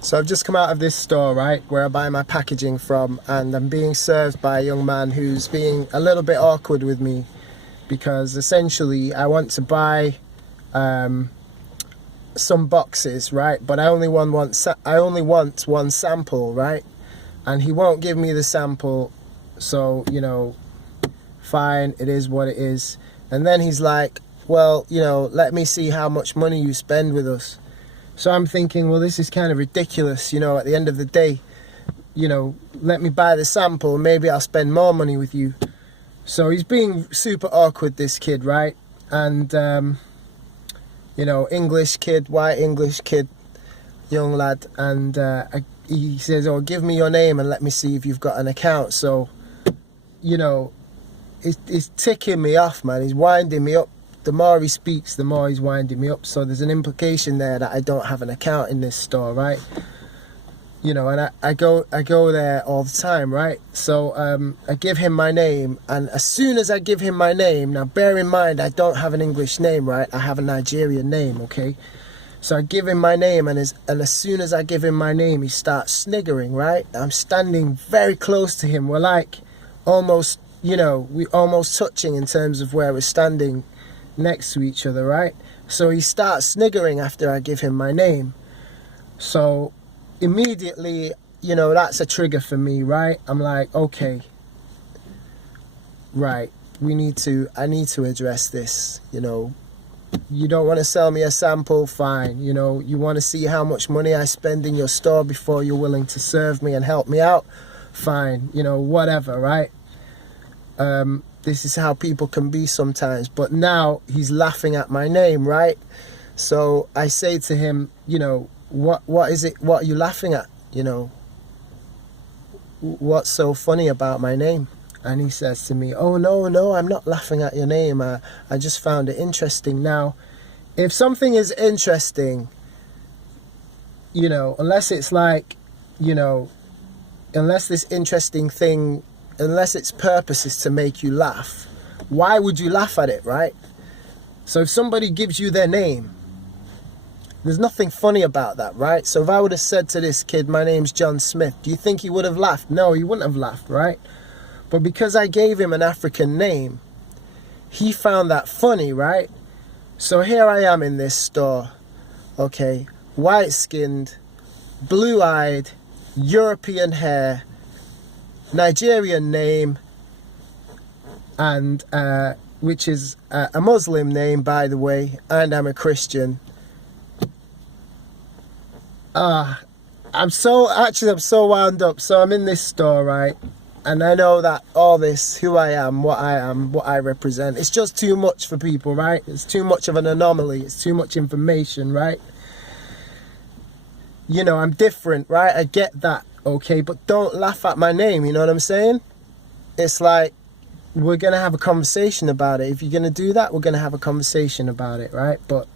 So I've just come out of this store, right, where I buy my packaging from, and I'm being served by a young man who's being a little bit awkward with me because essentially I want to buy some boxes, right, but I only want one sample, right, and he won't give me the sample, so, you know, fine, it is what it is. And then he's like, well, you know, let me see how much money you spend with us. So I'm thinking, well, this is kind of ridiculous, you know, at the end of the day, you know, let me buy the sample, maybe I'll spend more money with you. So he's being super awkward, this kid, right? And, you know, English kid, white English kid, young lad. And he says, oh, give me your name and let me see if you've got an account. So, you know, he's ticking me off, man. He's winding me up. The more he speaks, the more he's winding me up. So there's an implication there that I don't have an account in this store, right? You know, and I go there all the time, right? So I give him my name, and as soon as I give him my name, now bear in mind I don't have an English name, right? I have a Nigerian name, okay? So I give him my name, and as soon as I give him my name, he starts sniggering, right? I'm standing very close to him. We're like almost, you know, we're almost touching in terms of where we're standing next to each other, right? So he starts sniggering after I give him my name. So immediately, you know, that's a trigger for me, right? I'm like, okay, right, I need to address this. You know, you don't want to sell me a sample, fine. You know, you want to see how much money I spend in your store before you're willing to serve me and help me out, fine, you know, whatever, right? This is how people can be sometimes. But now he's laughing at my name, right? So I say to him, you know, what is it? What are you laughing at? You know, what's so funny about my name? And he says to me, oh, no, I'm not laughing at your name. I just found it interesting. Now, if something is interesting, you know, unless it's like, you know, unless this interesting thing, unless its purpose is to make you laugh, why would you laugh at it, right? So if somebody gives you their name, there's nothing funny about that, right? So if I would have said to this kid, my name's John Smith, do you think he would have laughed? No, he wouldn't have laughed, right? But because I gave him an African name, he found that funny, right? So here I am in this store, okay, white-skinned, blue-eyed, European hair, Nigerian name, and which is a Muslim name, by the way, and I'm a Christian. I'm so wound up. So I'm in this store, right? And I know that all this, who I am, what I represent, it's just too much for people, right? It's too much of an anomaly. It's too much information, right? You know, I'm different, right? I get that, okay? But don't laugh at my name, you know what I'm saying? It's like, we're going to have a conversation about it. If you're going to do that, we're going to have a conversation about it, right? But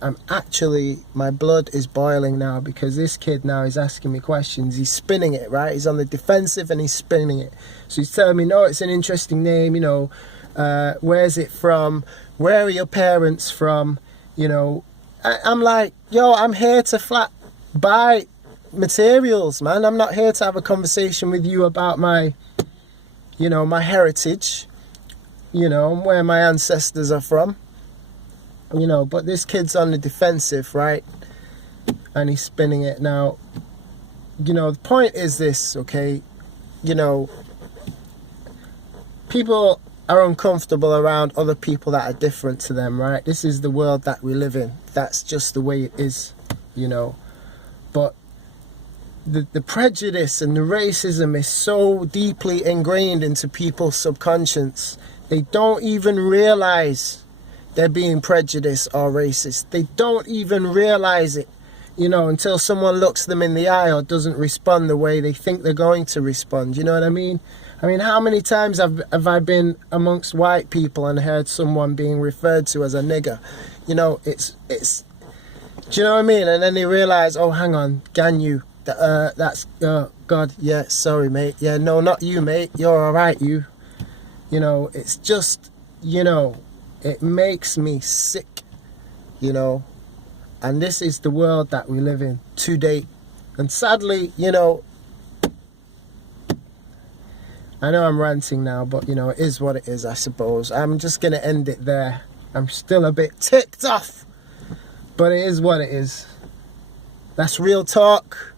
my blood is boiling now because this kid now is asking me questions. He's spinning it, right? He's on the defensive and he's spinning it. So he's telling me, no, it's an interesting name, you know, where's it from? Where are your parents from? You know, I'm like, yo, I'm here to flat buy materials, man. I'm not here to have a conversation with you about my, you know, my heritage, you know, where my ancestors are from, you know. But this kid's on the defensive, right? And he's spinning it. Now, you know, the point is this, okay? You know, people are uncomfortable around other people that are different to them, right? This is the world that we live in. That's just the way it is, you know. But the prejudice and the racism is so deeply ingrained into people's subconscious. They don't even realize they're being prejudiced or racist. They don't even realize it, you know, until someone looks them in the eye or doesn't respond the way they think they're going to respond. You know what I mean? I mean, how many times have I been amongst white people and heard someone being referred to as a nigger? You know, it's do you know what I mean? And then they realize, oh, hang on, Ganyu, that's, oh, God, yeah, sorry, mate. Yeah, no, not you, mate. You're all right, you. You know, it's just, you know, it makes me sick, you know. And this is the world that we live in to date. And sadly, you know, I know I'm ranting now, but, you know, it is what it is, I suppose. I'm just going to end it there. I'm still a bit ticked off, but it is what it is. That's real talk.